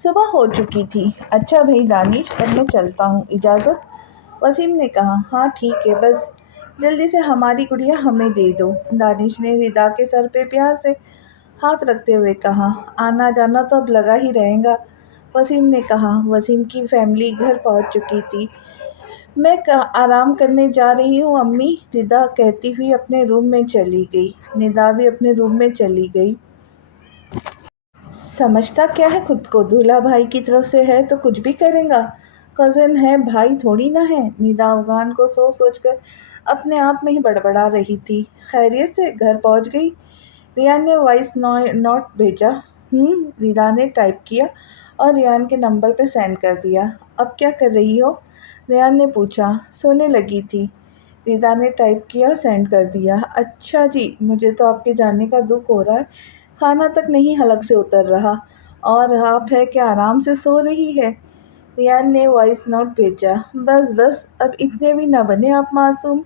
صبح ہو چکی تھی۔ اچھا بھائی دانش، اب میں چلتا ہوں، اجازت؟ وسیم نے کہا۔ ہاں ٹھیک ہے، بس جلدی سے ہماری گڑیا ہمیں دے دو۔ دانش نے ردا کے سر پہ پیار سے ہاتھ رکھتے ہوئے کہا۔ آنا جانا تو اب لگا ہی رہے گا، وسیم نے کہا۔ وسیم کی فیملی گھر پہنچ چکی تھی۔ میں آرام کرنے جا رہی ہوں امی، ردا کہتی ہوئی اپنے روم میں چلی گئی۔ ندا بھی اپنے روم میں چلی گئی۔ سمجھتا کیا ہے خود کو، دولہا بھائی کی طرف سے ہے تو کچھ بھی کرے گا، کزن ہے بھائی تھوڑی نہ ہے۔ ندا افغان کو سوچ سوچ کر اپنے آپ میں ہی بڑبڑا رہی تھی۔ خیریت سے گھر پہنچ گئی؟ ریان نے وائس نوٹ بھیجا۔ ردا نے ٹائپ کیا اور ریان کے نمبر پہ سینڈ کر دیا۔ اب کیا کر رہی ہو؟ ریان نے پوچھا۔ سونے لگی تھی، ردا نے ٹائپ کیا اور سینڈ کر دیا۔ اچھا جی، مجھے تو آپ کے جانے کا دکھ ہو رہا ہے، کھانا تک نہیں حلق سے اتر رہا، اور آپ ہے کہ آرام سے سو رہی ہے؟ ریان نے وائس نوٹ بھیجا۔ بس بس، اب اتنے بھی نہ بنے آپ معصوم،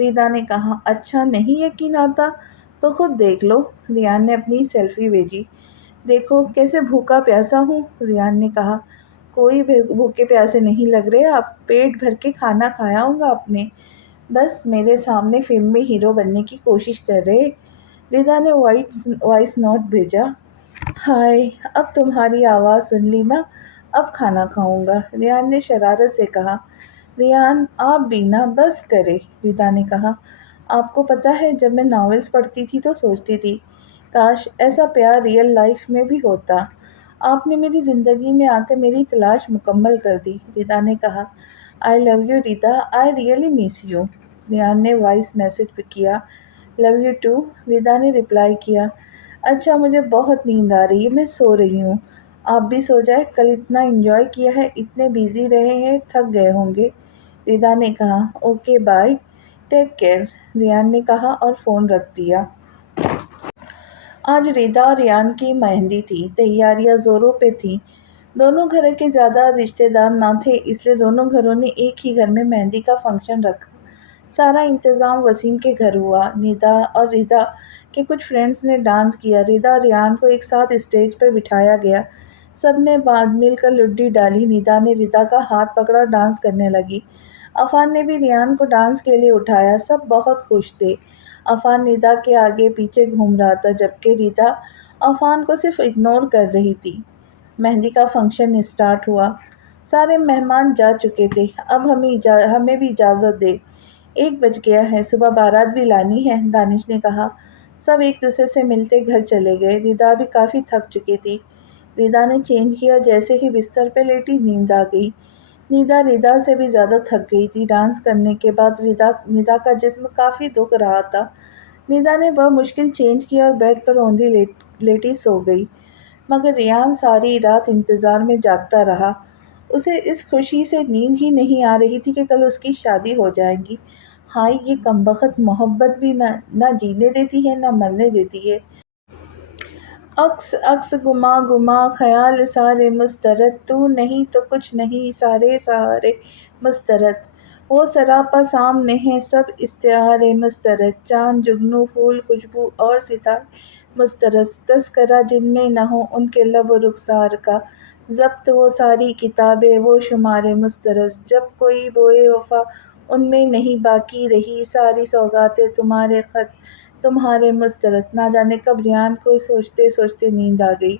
ردا نے کہا۔ اچھا نہیں یقین آتا تو خود دیکھ لو، ریان نے اپنی سیلفی بھیجی۔ دیکھو کیسے بھوکا پیاسا ہوں، ریان نے کہا۔ کوئی بھوکے پیاسے نہیں لگ رہے آپ، پیٹ بھر کے کھانا کھایا ہوگا آپ نے، بس میرے سامنے فلم میں ہیرو بننے کی کوشش کر رہے، ردا نے وائس نوٹ بھیجا۔ ہائے، اب تمہاری آواز سن لی نا، اب کھانا کھاؤں گا، ریان نے شرارت سے کہا۔ ریان آپ بھی نا بس کرے، ردا نے کہا۔ آپ کو پتہ ہے جب میں ناولز پڑھتی تھی تو سوچتی تھی کاش ایسا پیار ریئل لائف میں بھی ہوتا، آپ نے میری زندگی میں آ کر میری تلاش مکمل کر دی، ردا نے کہا۔ I love you Rida, I really miss you, Rayan نے وائس میسج کیا۔ لو یو ٹو، ردا نے رپلائی کیا۔ اچھا مجھے بہت نیند آ رہی ہے، میں سو رہی ہوں، آپ بھی سو جائے، کل اتنا انجوائے کیا ہے، اتنے بیزی رہے ہیں، تھک گئے ہوں گے، ردا نے کہا۔ Okay bye, take care, Rayan نے کہا اور فون رکھ دیا۔ آج ردا اور ریان کی مہندی تھی، تیاریاں زوروں پہ تھیں۔ دونوں گھر کے زیادہ رشتے دار نہ تھے، اس لیے دونوں گھروں نے ایک ہی گھر میں مہندی کا فنکشن رکھا۔ سارا انتظام وسیم کے گھر ہوا۔ ندا اور ردا کے کچھ فرینڈز نے ڈانس کیا، ردا اور ریان کو ایک ساتھ اسٹیج پر بٹھایا گیا، سب نے مل کر لڈی ڈالی، ندا نے ردا کا ہاتھ پکڑا اور ڈانس کرنے لگی، عفان نے بھی ریان کو ڈانس کے لیے اٹھایا، سب بہت خوش تھے۔ عفان ندا کے آگے پیچھے گھوم رہا تھا جبکہ ردا عفان کو صرف اگنور کر رہی تھی۔ مہندی کا فنکشن اسٹارٹ ہوا، سارے مہمان جا چکے تھے، اب ہمیں بھی اجازت دے، 1 بج گیا ہے، صبح بارات بھی لانی ہے، دانش نے کہا۔ سب ایک دوسرے سے ملتے گھر چلے گئے، ردا بھی کافی تھک چکی تھی، ردا نے چینج کیا، جیسے ہی بستر پہ لیٹی نیند آ گئی، ردا سے بھی زیادہ تھک گئی تھی، ڈانس کرنے کے بعد ندا کا جسم کافی دکھ رہا تھا، ندا نے بہت مشکل چینج کیا اور بیڈ پر اوندھی لیٹی سو گئی، مگر ریان ساری رات انتظار میں جاگتا رہا، اسے اس خوشی سے نیند ہی نہیں آ رہی تھی کہ کل اس کی شادی ہو جائے گی۔ ہائے یہ کمبخت محبت بھی نہ جینے دیتی ہے نہ مرنے دیتی ہے، عکس عکس گما گما خیال سارے مسترد، تو نہیں تو کچھ نہیں سارے سہارے مسترد، وہ سراپا سامنے ہیں سب استعارے مسترد، چاند جگنو پھول خوشبو اور ستارے مسترد، تذکرہ جن میں نہ ہو ان کے لب و رخسار کا، ضبط وہ ساری کتابیں وہ شمارے مسترد، جب کوئی بوئے وفا ان میں نہیں باقی رہی، ساری سوغاتیں تمہارے خط تمہارے مسترد، نہ جانے کب ریان کو سوچتے سوچتے نیند آ گئی،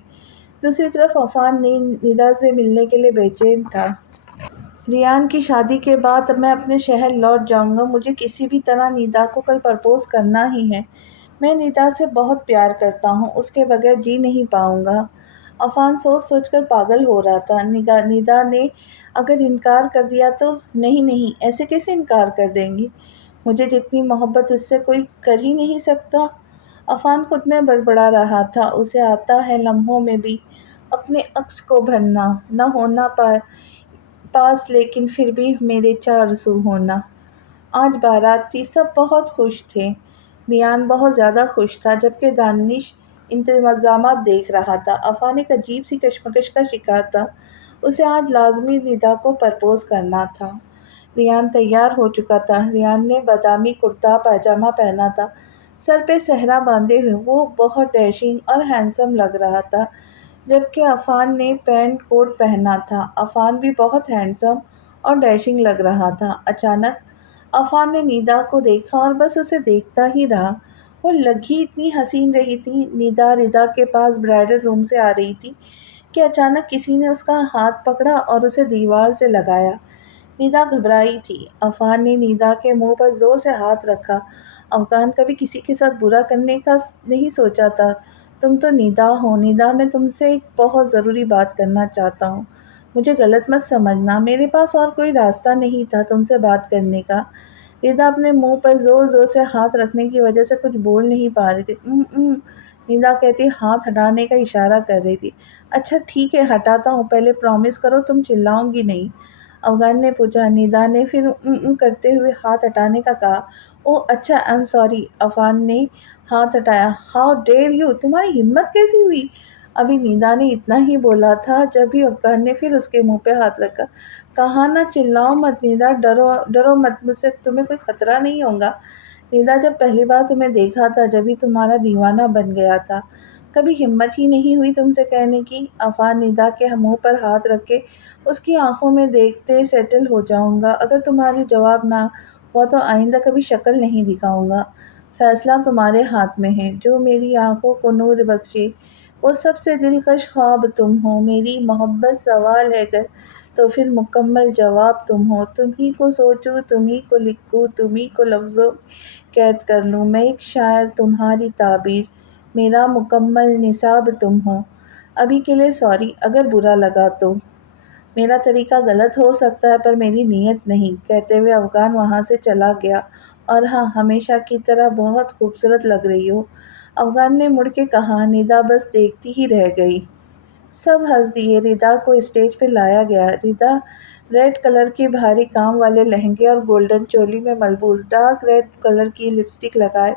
دوسری طرف عفان ندا سے ملنے کے لیے بے چین تھا۔ ریان کی شادی کے بعد میں اپنے شہر لوٹ جاؤں گا، مجھے کسی بھی طرح ندا کو کل پرپوز کرنا ہی ہے، میں ندا سے بہت پیار کرتا ہوں، اس کے بغیر جی نہیں پاؤں گا، عفان سوچ سوچ کر پاگل ہو رہا تھا، ندا نے اگر انکار کر دیا تو؟ نہیں نہیں، ایسے کیسے انکار کر دیں گی، مجھے جتنی محبت اس سے کوئی کر ہی نہیں سکتا، عفان خود میں بڑبڑا رہا تھا، اسے آتا ہے لمحوں میں بھی اپنے عکس کو بھرنا، نہ ہونا پاس لیکن پھر بھی میرے 4 سو ہونا۔ آج بارات تھی، سب بہت خوش تھے، ریان بہت زیادہ خوش تھا جبکہ دانش انتظامات دیکھ رہا تھا، عفان ایک عجیب سی کشمکش کا شکار تھا، اسے آج لازمی ندا کو پرپوز کرنا تھا۔ ریان تیار ہو چکا تھا، ریان نے بادامی کرتا پاجامہ پہنا تھا، سر پہ صحرا باندھے ہوئے وہ بہت ڈیشنگ اور ہینڈسم لگ رہا تھا، جبکہ عفان نے پینٹ کوٹ پہنا تھا۔ عفان بھی بہت ہینڈسم اور ڈیشنگ لگ رہا تھا۔ اچانک عفان نے ندا کو دیکھا اور بس اسے دیکھتا ہی رہا۔ وہ لگی اتنی حسین رہی تھی۔ ندا ردا کے پاس برائڈل روم سے آ رہی تھی کہ اچانک کسی نے اس کا ہاتھ پکڑا اور اسے دیوار سے لگایا۔ ندا گھبرائی تھی۔ عفان نے ندا کے منہ پر زور سے ہاتھ رکھا۔ عفان کبھی کسی کے ساتھ برا کرنے کا نہیں سوچا تھا۔ تم تو ندا ہو۔ ندا، میں تم سے ایک بہت ضروری بات کرنا چاہتا ہوں۔ مجھے غلط مت سمجھنا، میرے پاس اور کوئی راستہ نہیں تھا تم سے بات کرنے کا۔ ندا اپنے منہ پر زور زور سے ہاتھ رکھنے کی وجہ سے کچھ بول نہیں پا رہی تھی۔ ندا کہتی ہاتھ ہٹانے کا اشارہ کر رہی تھی۔ اچھا ٹھیک ہے، ہٹاتا ہوں، پہلے پرامس کرو تم چلاؤ گی نہیں۔ افغان نے پوچھا۔ ندا نے پھر کرتے ہوئے ہاتھ ہٹانے کا کہا۔ اوہ اچھا، آئی ایم سوری۔ عفان نے ہاتھ ہٹایا۔ ہاؤ ڈیئر یو، تمہاری ہمت کیسی ہوئی؟ ابھی ندا نے اتنا ہی بولا تھا جب ہی افغان نے پھر اس کے منہ پہ ہاتھ رکھا۔ کہا نا چلاؤ مت ندا، ڈرو مت، مجھ سے تمہیں کوئی خطرہ نہیں ہوگا۔ ندا، جب پہلی بار تمہیں دیکھا تھا جبھی تمہارا دیوانہ بن گیا تھا، کبھی ہمت ہی نہیں ہوئی تم سے کہنے کی۔ عفان ندا کے منہ پر ہاتھ رکھ کے اس کی آنکھوں میں دیکھتے سیٹل ہو جاؤں گا۔ اگر تمہاری جواب نہ ہوا تو آئندہ کبھی شکل نہیں دکھاؤں گا۔ فیصلہ تمہارے ہاتھ میں ہے۔ جو میری آنکھوں کو نور بخشے وہ سب سے دلکش خواب تم ہو۔ میری محبت سوال ہے گر تو پھر مکمل جواب تم ہو۔ تمہیں کو سوچوں، تمہیں کو لکھوں، تمہیں کو لفظوں قید کر لوں۔ میں ایک شاعر، تمہاری تعبیر، میرا مکمل نصاب تم ہو۔ ابھی کے لیے سوری اگر برا لگا تو۔ میرا طریقہ غلط ہو سکتا ہے پر میری نیت نہیں، کہتے ہوئے افغان وہاں سے چلا گیا۔ اور ہاں، ہمیشہ کی طرح بہت خوبصورت لگ رہی ہو، افغان نے مڑ کے کہا۔ ندا بس دیکھتی ہی رہ گئی۔ سب ہنس دیے۔ ردا کو اسٹیج پہ لایا گیا۔ ردا ریڈ کلر کے بھاری کام والے لہنگے اور گولڈن چولی میں ملبوس، ڈارک ریڈ کلر کی لپسٹک لگائے،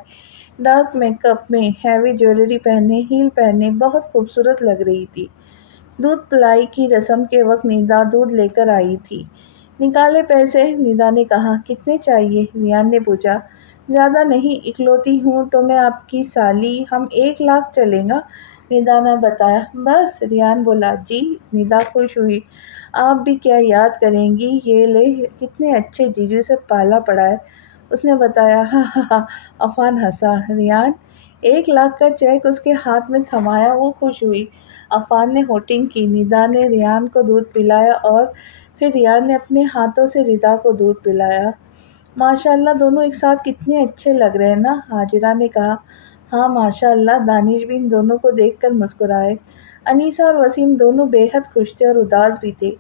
ڈارک میک اپ میں، ہیوی جویلری پہنے، ہیل پہنے بہت خوبصورت لگ رہی تھی۔ دودھ پلائی کی رسم کے وقت ندا دودھ لے کر آئی تھی۔ نکالے پیسے، ندا نے کہا۔ کتنے چاہیے؟ ریان نے پوچھا۔ زیادہ نہیں، اکلوتی ہوں تو میں آپ کی سالی، ہم 1 لاکھ چلے گا، ندا نے بتایا۔ بس؟ ریان بولا۔ جی۔ ندا خوش ہوئی۔ آپ بھی کیا یاد کریں گی، یہ لے، کتنے اچھے جیجو سے پالا پڑا ہے، اس نے بتایا۔ ہا ہا ہا، عفان ہنسا۔ ریان 1 لاکھ کا چیک اس کے ہاتھ میں تھمایا وہ خوش ہوئی۔ عفان نے ہوٹنگ کی۔ ندا نے ریان کو دودھ پلایا اور پھر ریان نے اپنے ہاتھوں سے ردا کو دودھ پلایا۔ ماشاء اللہ، دونوں ایک ساتھ کتنے اچھے لگ رہے ہیں نا، حاجرہ نے کہا۔ ہاں ماشاء اللہ، دانش بھی ان دونوں کو دیکھ کر مسکرائے۔ انیسہ اور وسیم دونوں بے حد خوش تھے اور اداس بھی تھے۔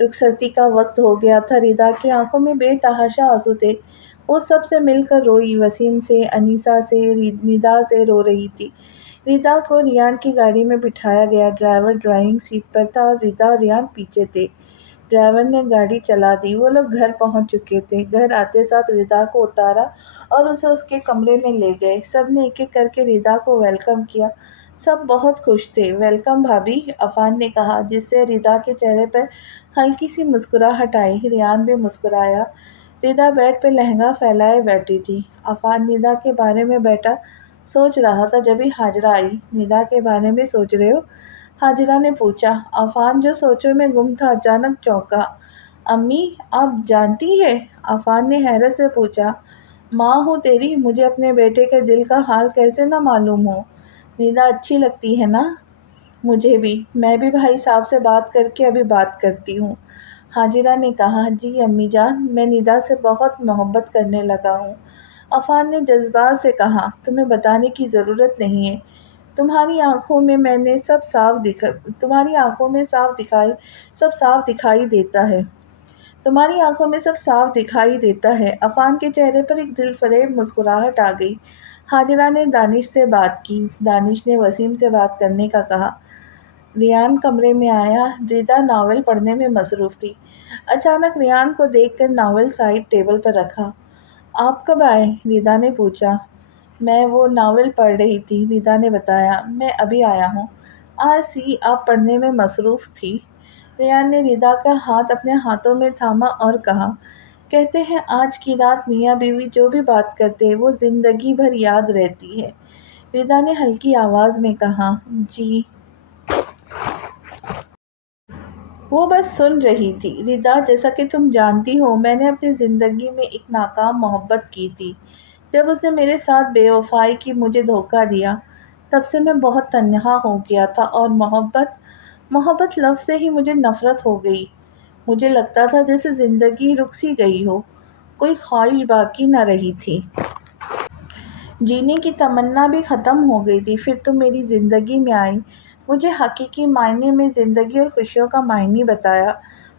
رخصتی کا وقت ہو گیا تھا۔ ردا کی آنکھوں میں بے تحاشا آنسو تھے۔ وہ سب سے مل کر روئی، وسیم سے، انیسہ سے، ندا سے رو رہی تھی۔ ردا کو ریان کی گاڑی میں بٹھایا گیا۔ ڈرائیور ڈرائیونگ سیٹ پر تھا اور ردا اور ریان پیچھے تھے۔ ڈرائیور نے گاڑی چلا دی۔ وہ لوگ گھر پہنچ چکے تھے۔ گھر آتے ساتھ ردا کو اتارا اور اسے اس کے کمرے میں لے گئے۔ سب نے ایک ایک کر کے ردا کو ویلکم کیا۔ سب بہت خوش تھے۔ ویلکم بھابھی، عفان نے کہا، جس سے ردا کے چہرے پر ہلکی سی مسکراہٹ آئی۔ ریان بھی مسکرایا۔ ردا بیڈ پہ لہنگا پھیلائے بیٹھی تھی۔ عفان ندا کے بارے میں بیٹھا سوچ رہا تھا جبھی حاجرہ آئی۔ ندا کے بارے میں سوچ رہے ہو؟ حاجرہ نے پوچھا۔ عفان جو سوچوں میں گم تھا اچانک چونکا۔ امی، آپ جانتی ہے؟ عفان نے حیرت سے پوچھا۔ ماں ہوں تیری، مجھے اپنے بیٹے کے دل کا حال کیسے نہ معلوم ہو؟ ندا اچھی لگتی ہے نا؟ مجھے بھی۔ میں بھی بھائی صاحب سے بات کر کے ابھی بات کرتی ہوں، حاجرہ نے کہا۔ جی امی جان، میں ندا سے بہت محبت کرنے لگا ہوں، عفان نے جذبات سے کہا۔ تمہیں بتانے کی ضرورت نہیں ہے، تمہاری آنکھوں میں سب صاف دکھائی دیتا ہے۔ تمہاری آنکھوں میں سب صاف دکھائی دیتا ہے۔ عفان کے چہرے پر ایک دل فریب مسکراہٹ آ گئی۔ حاجرہ نے دانش سے بات کی۔ دانش نے وسیم سے بات کرنے کا کہا۔ ریان کمرے میں آیا۔ ردا ناول پڑھنے میں مصروف تھی۔ اچانک ریان کو دیکھ کر ناول سائیڈ ٹیبل پر رکھا۔ آپ کب آئے؟ ردا نے پوچھا۔ میں وہ ناول پڑھ رہی تھی، ردا نے بتایا۔ میں ابھی آیا ہوں۔ آج سی آپ پڑھنے میں مصروف تھی؟ ریان نے ردا کا ہاتھ اپنے ہاتھوں میں تھاما اور کہا۔ کہتے ہیں آج کی رات میاں بیوی جو بھی بات کرتے وہ زندگی بھر یاد رہتی ہے، ردا نے ہلکی آواز میں کہا۔ جی وہ بس سن رہی تھی۔ ردا، جیسا کہ تم جانتی ہو، میں نے اپنی زندگی میں ایک ناکام محبت کی تھی۔ جب اس نے میرے ساتھ بے وفائی کی، مجھے دھوکہ دیا، تب سے میں بہت تنہا ہو گیا تھا، اور محبت لفظ سے ہی مجھے نفرت ہو گئی۔ مجھے لگتا تھا جیسے زندگی رک سی گئی ہو، کوئی خواہش باقی نہ رہی تھی۔ جینے کی تمنا بھی ختم ہو گئی تھی۔ پھر تم میری زندگی میں آئی، مجھے حقیقی معنی میں زندگی اور خوشیوں کا معنی بتایا،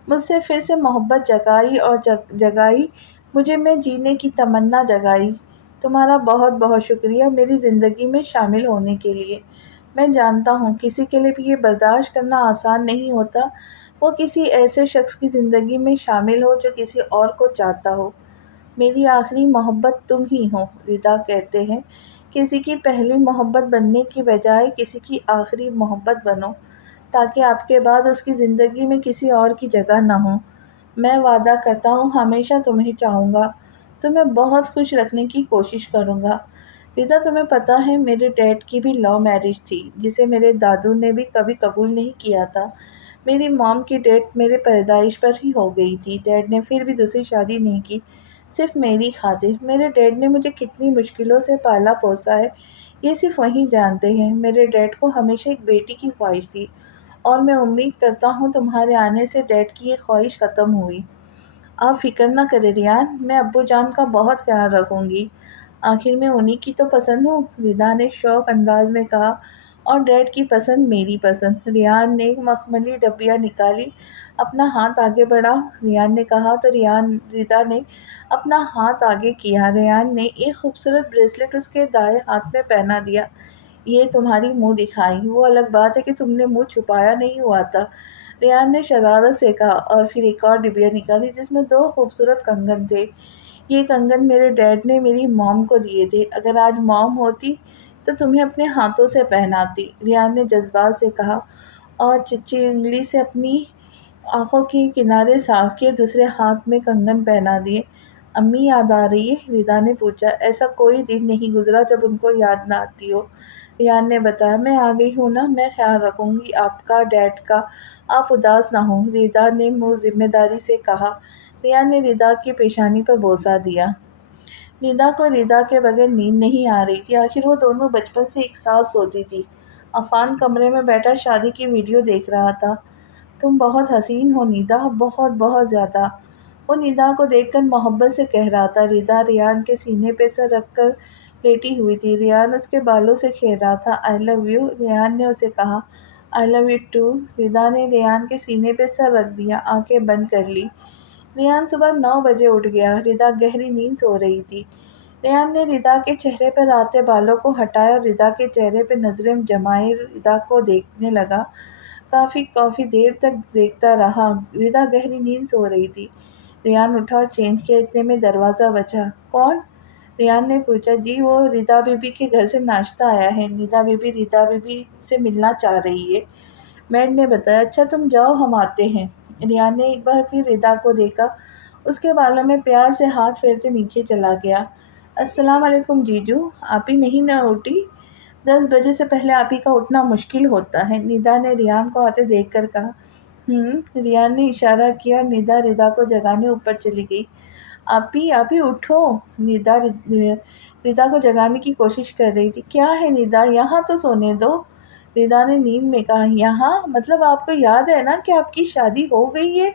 مجھ سے پھر سے محبت جگائی اور جگائی مجھے میں جینے کی تمنا جگائی۔ تمہارا بہت بہت شکریہ میری زندگی میں شامل ہونے کے لیے۔ میں جانتا ہوں کسی کے لیے بھی یہ برداشت کرنا آسان نہیں ہوتا، وہ کسی ایسے شخص کی زندگی میں شامل ہو جو کسی اور کو چاہتا ہو۔ میری آخری محبت تم ہی ہو۔ ردا کہتے ہیں، کسی کی پہلی محبت بننے کی بجائے کسی کی آخری محبت بنو، تاکہ آپ کے بعد اس کی زندگی میں کسی اور کی جگہ نہ ہو۔ میں وعدہ کرتا ہوں ہمیشہ تمہیں چاہوں گا، تمہیں بہت خوش رکھنے کی کوشش کروں گا۔ ردا، تمہیں پتہ ہے میرے ڈیڈ کی بھی لو میرج تھی، جسے میرے دادو نے بھی کبھی قبول نہیں کیا تھا۔ میری مام کی ڈیتھ میرے پیدائش پر ہی ہو گئی تھی۔ ڈیڈ نے پھر بھی دوسری شادی نہیں کی، صرف میری خاطر۔ میرے ڈیڈ نے مجھے کتنی مشکلوں سے پالا پوسا ہے، یہ صرف وہی جانتے ہیں۔ میرے ڈیڈ کو ہمیشہ ایک بیٹی کی خواہش تھی، اور میں امید کرتا ہوں تمہارے آنے سے ڈیڈ کی یہ خواہش ختم ہوئی۔ آپ فکر نہ کریں ریان، میں ابو جان کا بہت خیال رکھوں گی۔ آخر میں انہی کی تو پسند ہوں، ردا نے شوق انداز میں کہا، اور ڈیڈ کی پسند میری پسند۔ ریان نے ایک مخملی ڈبیا نکالی، اپنا ہاتھ آگے بڑھا، ریان نے کہا تو ردا نے اپنا ہاتھ آگے کیا۔ ریان نے ایک خوبصورت بریسلٹ اس کے دائیں ہاتھ میں پہنا دیا۔ یہ تمہاری منہ دکھائی، وہ الگ بات ہے کہ تم نے منہ چھپایا نہیں ہوا تھا، ریان نے شرارت سے کہا، اور پھر ایک اور ڈبیا نکالی جس میں 2 خوبصورت کنگن تھے۔ یہ کنگن میرے ڈیڈ نے میری موم کو دیے تھے، اگر آج موم ہوتی تو تمہیں اپنے ہاتھوں سے پہناتی، ریان نے جذبات سے کہا، اور چچی انگلی سے اپنی آنکھوں کے کنارے صاف کیے، دوسرے ہاتھ میں کنگن پہنا دیے۔ امی یاد آ رہی ہے؟ ردا نے پوچھا۔ ایسا کوئی دن نہیں گزرا جب ان کو یاد نہ آتی ہو، ریان نے بتایا۔ میں آ گئی ہوں نا، میں خیال رکھوں گی آپ کا، ڈیڈ کا، آپ اداس نہ ہوں، ردا نے ذمہ داری سے کہا۔ ریان نے ردا کی پیشانی پر بوسہ دیا۔ ردا کو ردا کے بغیر نیند نہیں آ رہی تھی، آخر وہ دونوں بچپن سے ایک ساتھ سوتی تھی۔ عفان کمرے میں بیٹھا شادی کی ویڈیو دیکھ رہا تھا۔ تم بہت حسین ہو ندا، بہت بہت زیادہ، وہ ندا کو دیکھ کر محبت سے کہہ رہا تھا۔ ردا ریان کے سینے پہ سر رکھ کر لیٹی ہوئی تھی، ریان اس کے بالوں سے کھیل رہا تھا۔ آئی لو یو، ریان نے اسے کہا۔ آئی لو یو ٹو، ردا نے ریان کے سینے پہ سر رکھ دیا، آنکھیں بند کر لی۔ ریان صبح 9 بجے اٹھ گیا، ردا گہری نیند سو رہی تھی۔ ریان نے ردا کے چہرے پر آتے بالوں کو ہٹایا اور ردا کے چہرے پہ نظریں جمائے ردا کو دیکھنے لگا۔ کافی دیر تک دیکھتا رہا، ردا گہری نیند سو رہی تھی۔ ریان اٹھا اور چینج کیا، اتنے میں دروازہ بجا۔ کون؟ ریان نے پوچھا۔ جی، وہ ردا بی بی کے گھر سے ناشتہ آیا ہے، ندا بی بی ردا بی بی سے ملنا چاہ رہی ہے، میڈ نے بتایا۔ اچھا تم جاؤ، ہم آتے ہیں۔ ریان نے ایک بار پھر ردا کو دیکھا، اس کے بالوں میں پیار سے ہاتھ پھیرتے نیچے چلا گیا۔ السلام علیکم جیجو، آپ ہی نہیں نہ اٹھی؟ 10 بجے سے پہلے آپ ہی کا اٹھنا مشکل ہوتا ہے، ندا نے ریان کو آتے دیکھ کر کہا۔ ریان نے اشارہ کیا، ندا ردا کو جگانے اوپر چلی گئی۔ آپ ہی اٹھو، ندا ردا کو جگانے کی کوشش کر رہی تھی۔ کیا ہے ندا، یہاں تو سونے دو، ردا نے نیند میں کہا۔ یہاں مطلب آپ کو یاد ہے نا کہ آپ کی شادی ہو گئی ہے،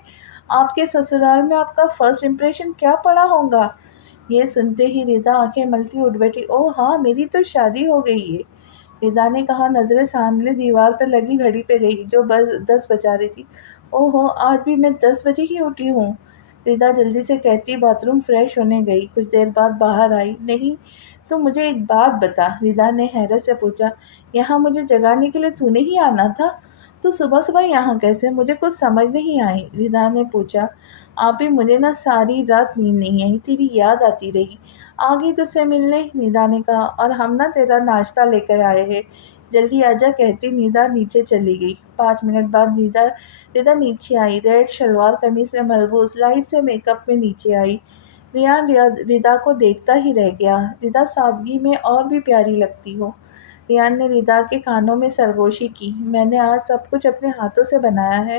آپ کے سسرال میں آپ کا فرسٹ امپریشن کیا پڑا ہوگا؟ یہ سنتے ہی ردا آنکھیں ملتی اٹھ بیٹھی۔ اوہ ہاں، میری تو شادی ہو گئی ہے، ردا نے کہا، نظریں سامنے دیوار پر لگی گھڑی پہ گئی جو بس 10 بجا رہی تھی۔ اوہ ہو، آج بھی میں 10 بجے ہی اٹھی ہوں، ردا جلدی سے کہتی باتھ روم فریش ہونے گئی، کچھ دیر بعد باہر آئی۔ نہیں تو مجھے ایک بات بتا، ردا نے حیرت سے پوچھا۔ یہاں مجھے جگانے کے لیے تو نہیں آنا تھا، تو صبح صبح یہاں کیسے؟ مجھے کچھ سمجھ نہیں آئی، ردا نے پوچھا۔ آپ ہی، مجھے نا ساری رات نیند نہیں آئی، تیری یاد آتی رہی، آ گئی تجھ سے ملنے، ندا نے کہا، اور ہم نا تیرا ناشتہ لے کر آئے ہیں، جلدی آجا، کہتی ندا نیچے چلی گئی۔ 5 منٹ بعد ردا نیچے آئی، ریڈ شلوار قمیص میں ملبوس، لائٹ سے میک اپ میں نیچے آئی۔ ریان ردا کو دیکھتا ہی رہ گیا۔ ردا سادگی میں اور بھی پیاری لگتی ہو، ریان نے ردا کے کانوں میں سرگوشی کی۔ میں نے آج سب کچھ اپنے ہاتھوں سے بنایا ہے،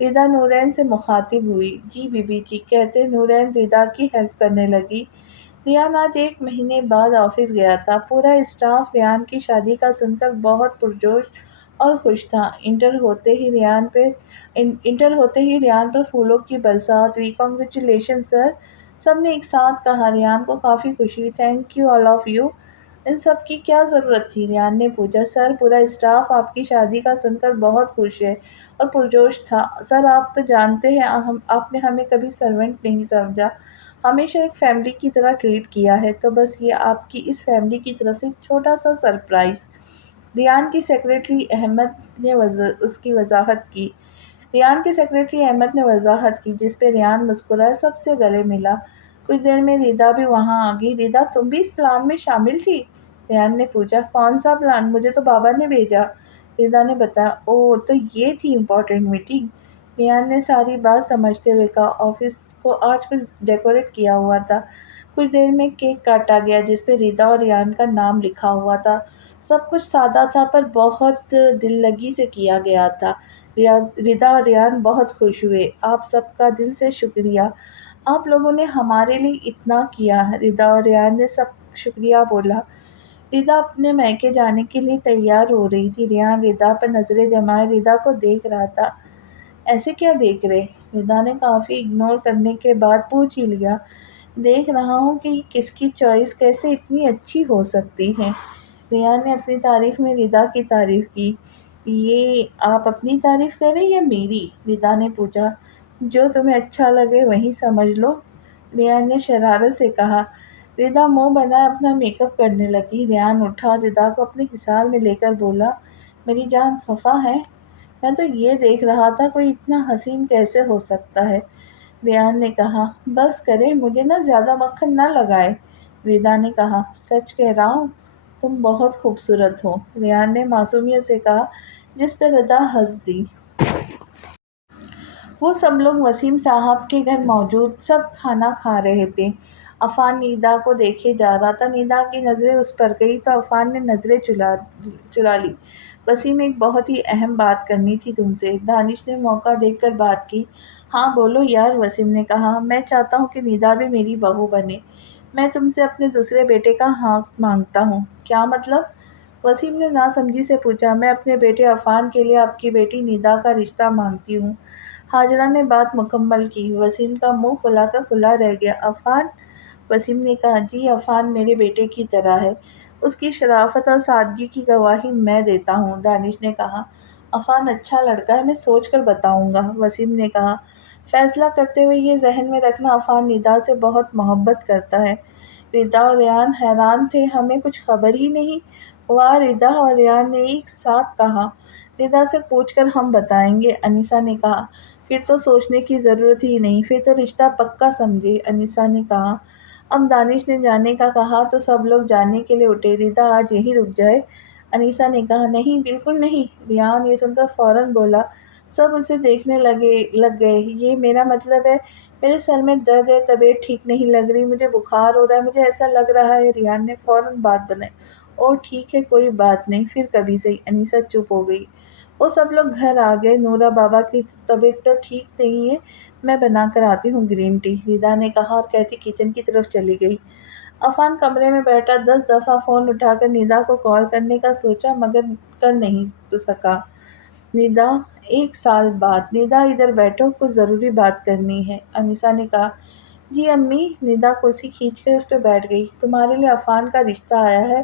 ردا نورین سے مخاطب ہوئی۔ جی بی بی جی، کہتے نورین ردا کی ہیلپ کرنے لگی۔ ریان آج 1 مہینے بعد آفس گیا تھا۔ پورا اسٹاف ریان کی شادی کا سن کر بہت پرجوش اور خوش تھا۔ انٹر ہوتے ہی ریان پر پھولوں کی برسات ہوئی۔ کنگریچولیشن سر، سب نے ایک ساتھ کہا۔ ریان کو کافی خوشی ہوئی۔ Thank you all of you. ان سب کی کیا ضرورت تھی؟ ریان نے پوچھا۔ سر، پورا اسٹاف آپ کی شادی کا سن کر بہت خوش ہے اور پرجوش تھا۔ سر، آپ تو جانتے ہیں آپ نے ہمیں کبھی سرونٹ نہیں سمجھا، ہمیشہ ایک فیملی کی طرح ٹریٹ کیا ہے، تو بس یہ آپ کی اس فیملی کی طرف سے ایک چھوٹا سا سرپرائز۔ ریان کی سیکرٹری احمد نے اس کی وضاحت کی۔ وضاحت کی، جس پہ ریان مسکرائے سب سے گلے ملا۔ کچھ دیر میں ردا بھی وہاں آ گئی۔ ردا، تم بھی اس پلان میں شامل تھی؟ ریان نے پوچھا۔ کون سا پلان؟ مجھے تو بابا نے بھیجا، ردا نے بتایا۔ اوہ، تو یہ تھی امپورٹنٹ میٹنگ؟ ریان نے ساری بات سمجھتے ہوئے کہا۔ آفس کو آج کچھ ڈیکوریٹ کیا ہوا تھا۔ کچھ دیر میں کیک کاٹا گیا جس پہ ردا اور ریان کا نام لکھا ہوا تھا۔ سب کچھ سادہ تھا پر بہت دل لگی سے کیا گیا تھا۔ ردا اور ریان بہت خوش ہوئے۔ آپ سب کا دل سے شکریہ، آپ لوگوں نے ہمارے لیے اتنا کیا۔ ردا اور ریان نے سب شکریہ بولا۔ ردا اپنے میکے جانے کے لیے تیار ہو رہی تھی۔ ریان ردا پر نظریں جمائے ردا کو دیکھ رہا تھا۔ ایسے کیا دیکھ رہے؟ ردا نے کافی اگنور کرنے کے بعد پوچھ ہی لیا۔ دیکھ رہا ہوں کہ کس کی چوائس کیسے اتنی اچھی ہو سکتی ہے۔ ریان نے اپنی تعریف میں ردا کی تعریف کی۔ یہ آپ اپنی تعریف کر رہے یا میری؟ ردا نے پوچھا۔ جو تمہیں اچھا لگے وہی سمجھ لو، ریان نے شرارت سے کہا۔ ردا منہ بنائے اپنا میک اپ کرنے لگی۔ ریان اٹھا، ردا کو اپنے حصار میں لے کر بولا، میری جان خفا ہے؟ میں تو یہ دیکھ رہا تھا کوئی اتنا حسین کیسے ہو سکتا ہے۔ ریان نے کہا۔ بس کرے، مجھے نہ زیادہ مکھن نہ لگائے، ردا نے کہا۔ سچ کہہ رہا ہوں، تم بہت خوبصورت ہو، ریان نے معصومیت سے کہا، جس پہ ردا ہنس دی۔ وہ سب لوگ وسیم صاحب کے گھر موجود، سب کھانا کھا رہے تھے۔ عفان ندا کو دیکھے جا رہا تھا۔ ندا کی نظریں اس پر گئی تو عفان نے نظریں چرا لی۔ وسیم، ایک بہت ہی اہم بات کرنی تھی تم سے۔ دانش نے موقع دیکھ کر بات کی۔ ہاں بولو یار، وسیم نے کہا۔ میں چاہتا ہوں کہ ندا بھی میری بہو بنے۔ میں تم سے اپنے دوسرے بیٹے کا حق مانگتا ہوں۔ کیا مطلب؟ وسیم نے ناسمجھی سے پوچھا۔ میں اپنے بیٹے عفان کے لیے آپ کی بیٹی ندا کا رشتہ مانگتی ہوں۔ ہاجرہ نے بات مکمل کی۔ وسیم کا منہ کھلا کا کھلا رہ گیا۔ عفان؟ وسیم نے کہا۔ جی، عفان میرے بیٹے کی طرح ہے، اس کی شرافت اور سادگی کی گواہی میں دیتا ہوں، دانش نے کہا۔ عفان اچھا لڑکا ہے، میں سوچ کر بتاؤں گا، وسیم نے کہا۔ فیصلہ کرتے ہوئے یہ ذہن میں رکھنا، عفان ندا سے بہت محبت کرتا ہے۔ ردا اور ریان حیران تھے۔ ہمیں کچھ خبر ہی نہیں؟ واہ، ردا اور ریان نے ایک ساتھ کہا۔ ردا سے پوچھ کر ہم بتائیں گے، انیسہ نے کہا۔ پھر تو سوچنے کی ضرورت ہی نہیں، پھر تو رشتہ پکا سمجھے، انیسہ نے کہا۔ اب دانش نے جانے کا کہا تو سب لوگ جانے کے لیے اٹھے۔ ردا آج یہیں رک جائے، انیسہ نے کہا۔ نہیں، بالکل نہیں، ریان یہ سن کر فوراً بولا۔ سب اسے دیکھنے لگ گئے۔ یہ میرا مطلب ہے، میرے سر میں درد ہے، طبیعت ٹھیک نہیں لگ رہی، مجھے بخار ہو رہا ہے، مجھے ایسا لگ رہا ہے، ریان نے فوراً بات بنائی۔ اوہ ٹھیک ہے، کوئی بات نہیں، پھر کبھی صحیح، انیسہ چپ ہو گئی۔ وہ سب لوگ گھر آ گئے۔ نورا بابا کی طبیعت تو ٹھیک نہیں ہے، میں بنا کر آتی ہوں گرین ٹی، ردا نے کہا اور کہتی کچن کی طرف چلی گئی۔ عفان کمرے میں بیٹھا 10 دفعہ فون اٹھا کر ندا کو کال کرنے کا سوچا مگر کر نہیں سکا۔ ندا، 1 سال بعد۔ ندا ادھر بیٹھو، کچھ ضروری بات کرنی ہے، انیسہ نے کہا۔ جی امی، ندا کرسی کھینچ کر اس پہ بیٹھ گئی۔ تمہارے لیے عفان کا رشتہ آیا ہے،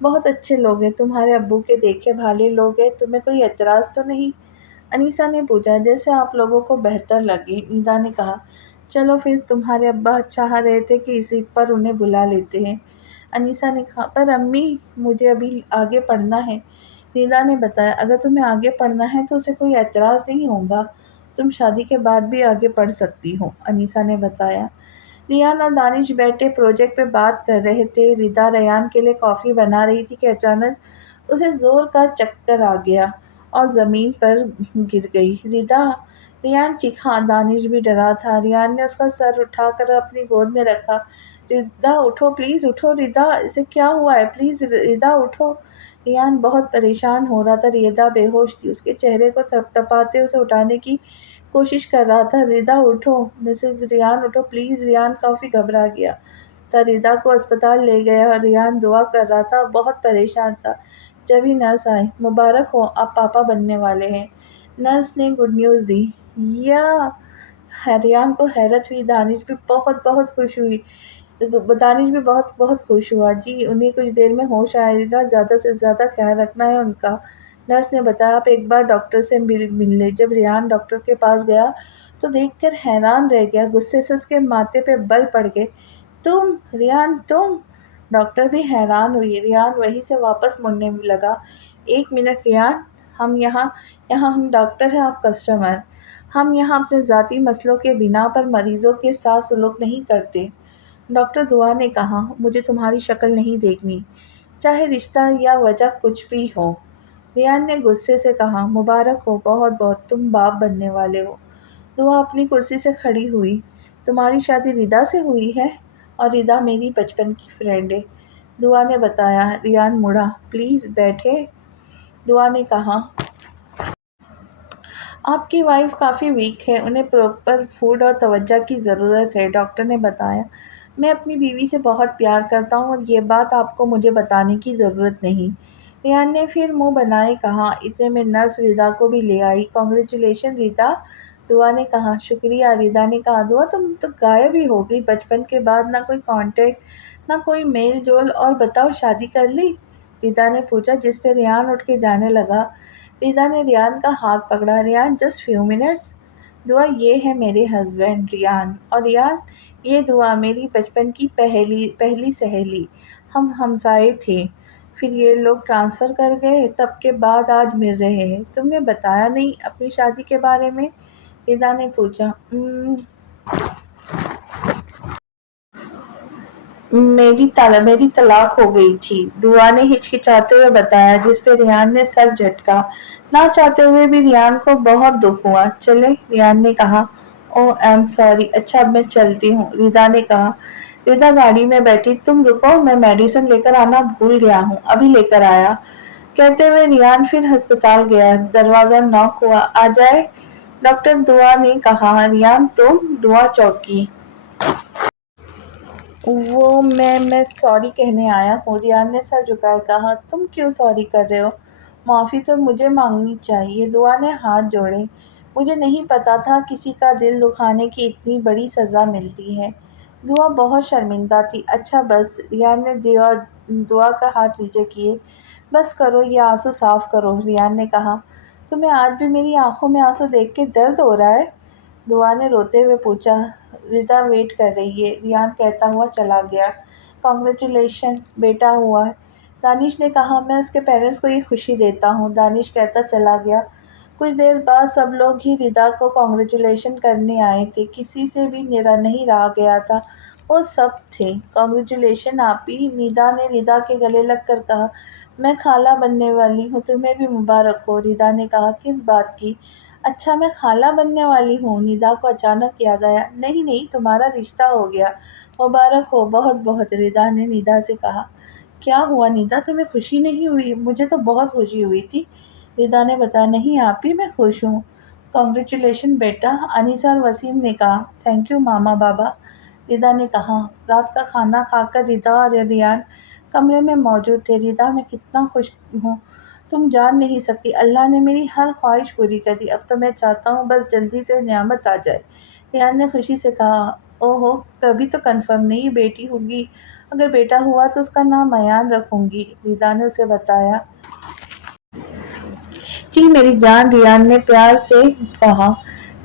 بہت اچھے لوگ ہیں، تمہارے ابو کے دیکھے بھالے لوگ ہیں، تمہیں کوئی اعتراض تو نہیں؟ انیسہ نے پوچھا۔ جیسے آپ لوگوں کو بہتر لگے، ندا نے کہا۔ چلو پھر، تمہارے ابا چاہ رہے تھے کہ اسی پر انہیں بلا لیتے ہیں، انیسہ نے کہا۔ پر امی، مجھے ابھی آگے پڑھنا ہے، ندا نے بتایا۔ اگر تمہیں آگے پڑھنا ہے تو اسے کوئی اعتراض نہیں ہوگا، تم شادی کے بعد بھی آگے پڑھ سکتی ہو، انیسہ نے بتایا۔ ریان اور دانش بیٹھے پروجیکٹ پہ بات کر رہے تھے۔ ردا ریان کے لیے کافی بنا رہی تھی کہ اچانک اسے زور کا چکر آ گیا اور زمین پر گر گئی۔ ردا، ریان چیخا۔ دانش بھی ڈرا تھا۔ ریان نے اس کا سر اٹھا کر اپنی گود میں رکھا۔ ردا اٹھو، پلیز اٹھو، ردا، اسے کیا ہوا ہے، پلیز ردا اٹھو۔ ریان بہت پریشان ہو رہا تھا۔ ردا بے ہوش تھی، اس کے چہرے کو تھپتھپاتے اسے اٹھانے کی کوشش کر رہا تھا۔ ردا اٹھو، مسز ریان اٹھو پلیز۔ ریان کافی گھبرا گیا تھا۔ ردا کو اسپتال لے گیا اور ریان دعا کر رہا تھا، بہت پریشان تھا۔ جب ہی نرس آئی۔ مبارک ہو، آپ پاپا بننے والے ہیں، نرس نے گڈ نیوز دی۔ یا ریان کو حیرت ہوئی۔ دانش بھی بہت بہت خوش ہوا۔ جی انہیں کچھ دیر میں ہوش آئے گا، زیادہ سے زیادہ خیال رکھنا ہے ان کا، نرس نے بتایا۔ آپ ایک بار ڈاکٹر سے مل لیں۔ جب ریان ڈاکٹر کے پاس گیا تو دیکھ کر حیران رہ گیا، غصے سے اس کے ماتھے پہ بل پڑ گئے۔ تم ریان، تم! ڈاکٹر بھی حیران ہوئی۔ ریان وہیں سے واپس مڑنے لگا۔ ایک منٹ ریان، یہاں ہم ڈاکٹر ہیں، آپ کسٹمر۔ ہم یہاں اپنے ذاتی مسئلوں کے بنا پر مریضوں کے ساتھ سلوک نہیں کرتے۔ ڈاکٹر دعا نے کہا، مجھے تمہاری شکل نہیں دیکھنی، چاہے رشتہ یا وجہ کچھ بھی ہو۔ ریان نے غصے سے کہا، مبارک ہو بہت بہت، تم باپ بننے والے ہو۔ دعا اپنی کرسی سے کھڑی ہوئی۔ تمہاری شادی ردا سے ہوئی ہے؟ اور ردا میری بچپن کی فرینڈ ہے، دعا نے بتایا۔ ریان مڑا۔ پلیز بیٹھے، دعا نے کہا۔ آپ کی وائف کافی ویک ہے، انہیں پراپر فوڈ اور توجہ کی ضرورت ہے، ڈاکٹر نے بتایا۔ میں اپنی بیوی سے بہت پیار کرتا ہوں اور یہ بات آپ کو مجھے بتانے کی ضرورت نہیں، ریان نے پھر منہ بنائے کہا۔ اتنے میں نرس ردا کو بھی لے آئی۔ کانگریچولیشن ردا، دعا نے کہا۔ شکریہ، ردا نے کہا۔ دعا تم تو غائب ہی ہو گئی، بچپن کے بعد نہ کوئی کانٹیکٹ، نہ کوئی میل جول، اور بتاؤ شادی کر لی؟ ردا نے پوچھا، جس پہ ریان اٹھ کے جانے لگا۔ ردا نے ریان کا ہاتھ پکڑا۔ Rayan just few minutes. Dua یہ ہے میرے ہسبینڈ ریان، اور ریان یہ دعا میری بچپن کی پہلی سہیلی، ہم ہمسائے تھے، پھر یہ لوگ ٹرانسفر کر گئے، تب کے بعد آج مل رہے ہیں۔ تم نے بتایا نہیں اپنی شادی کے بارے میں؟ ردا نے پوچھا۔ میری طلاق ہو گئی تھی، دعا نے ہچکچاتے ہوئے بتایا، جس پہ ریان نے سر جھٹکا۔ نہ چاہتے ہوئے بھی ریان کو بہت دکھ ہوا۔ چلیں، ریان نے کہا۔ اوہ ایم سوری، اچھا اب میں چلتی ہوں، ردا نے کہا۔ ردا گاڑی میں بیٹھی۔ تم رکو، میں میڈیسن لے کر آنا بھول گیا ہوں، ابھی لے کر آیا، کہتے ہوئے ریان پھر ہسپتال گیا۔ دروازہ ناک ہوا۔ آ جائے، ڈاکٹر، دعا نے کہا۔ ریان تم؟ دعا چونکی۔ وہ میں سوری کہنے آیا ہوں، ریان نے سر جھکائے کہا۔ تم کیوں سوری کر رہے ہو؟ معافی تو مجھے مانگنی چاہیے، دعا نے ہاتھ جوڑے۔ مجھے نہیں پتا تھا کسی کا دل دکھانے کی اتنی بڑی سزا ملتی ہے، دعا بہت شرمندہ تھی۔ اچھا بس، ریان نے دعا کا ہاتھ نیچے کیے۔ بس کرو، یہ آنسو صاف کرو، ریان نے کہا۔ تمہیں آج بھی میری آنکھوں میں آنسو دیکھ کے درد ہو رہا ہے؟ دعا نے روتے ہوئے پوچھا۔ ردا ویٹ کر رہی ہے، ریان کہتا ہوا چلا گیا۔ کانگریچولیشن، بیٹا ہوا ہے، دانش نے کہا۔ میں اس کے پیرنٹس کو یہ خوشی دیتا ہوں، دانش کہتا چلا گیا۔ کچھ دیر بعد سب لوگ ہی ردا کو کانگریچولیشن کرنے آئے تھے، کسی سے بھی نہیں رہا گیا تھا، وہ سب تھے۔ کانگریچولیشن آپی، نیدا نے ردا کے گلے لگ کر کہا۔ میں خالہ بننے والی ہوں، تمہیں بھی مبارک ہو، ردا نے کہا۔ کس بات کی؟ اچھا میں خالہ بننے والی ہوں، نیدا کو اچانک یاد آیا۔ نہیں، تمہارا رشتہ ہو گیا، مبارک ہو بہت بہت، ردا نے نیدا سے کہا۔ کیا ہوا نیدا، تمہیں خوشی نہیں ہوئی؟ مجھے تو بہت خوشی ہوئی تھی، ردا نے بتایا۔ نہیں آپی، میں خوش ہوں۔ کانگریچولیشن بیٹا، انیسہ اور وسیم نے کہا۔ تھینک یو ماما بابا، ردا نے کہا۔ رات کا کھانا کھا کر ردا اور ریان کمرے میں موجود تھے۔ ردا میں کتنا خوش ہوں، تم جان نہیں سکتی، اللہ نے میری ہر خواہش پوری کر دی، اب تو میں چاہتا ہوں بس جلدی سے نعمت آ جائے، ریان نے خوشی سے کہا۔ اوہو، کبھی تو کنفرم نہیں، بیٹی ہوگی، اگر بیٹا ہوا تو اس کا نام ایان رکھوں گی، ردا نے اسے بتایا۔ جی میری جان، ریان نے پیار سے کہا۔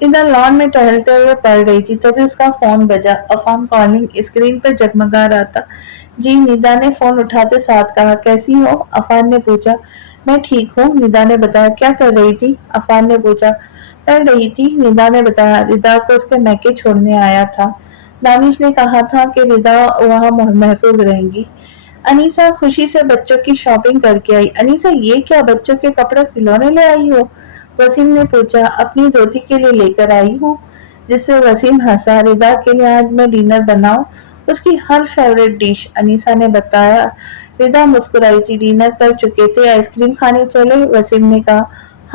ردا لان میں ٹہلتے ہوئے پڑھ رہی تھی، تبھی اس کا فون بجا۔ عفان کالنگ، اسکرین پر جگمگا رہا تھا۔ جی، ندا نے فون اٹھاتے ساتھ کہا۔ کیسی ہو؟ عفان نے پوچھا۔ میں ٹھیک ہوں، ندا نے بتایا۔ کیا کر رہی تھی؟ عفان نے پوچھا۔ پڑھ رہی تھی، ندا نے بتایا۔ ردا کو اس کے میکے چھوڑنے آیا تھا، دانش نے کہا تھا کہ ردا وہاں محفوظ رہیں گی۔ انیسہ خوشی سے بچوں کی شاپنگ کر کے آئی۔ انیسہ یہ کیا، بچوں کے کپڑے کھلونے لے آئی ہو؟ وسیم نے پوچھا۔ اپنی دوتی کے لیے لے کر آئی ہوں، جس پہ وسیم ہنسا۔ ردا کے لیے آج میں ڈنر بناؤں، اس کی ہر فیوریٹ ڈش، انیسہ نے بتایا۔ ردا مسکرائی تھی۔ ڈنر کر چکے تھے، آئس کریم کھانے چلے؟ وسیم نے کہا۔